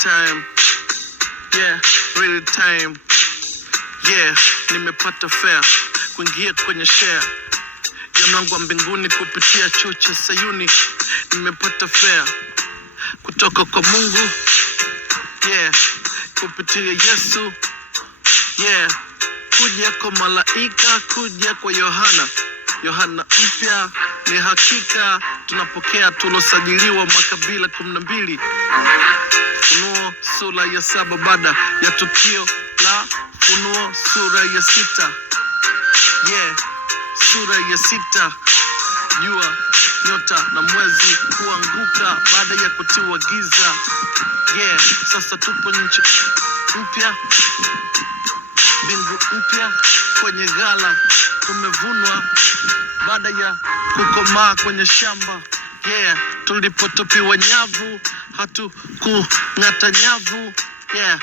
time. Yeah, real time. Yeah, nimepata fare kuingia kwenye share ya mlango wa mbinguni kupitia chuo cha Sayuni. Nimepata fare kutoka kwa Mungu. Yeah, kupitia Yesu. Yeah, kuja kwa malaika, kuja kwa Yohana mpya. Ni hakika tunapokea tulosajiliwa makabila 12. Funuo sura ya 7 baada ya tukio la Funuo sura ya 6. Yeah, sura ya 6. Jua, nyota na mwezi kuanguka baada ya kutiwa giza. Yeah, sasa tupo nchi mpya, mbingu mpya kwenye ghala. Tumevunwa baada ya kukomaa kwenye shamba. Yeah, tulipotupiwa nyavu hatukung'ata nyavu. Yeah,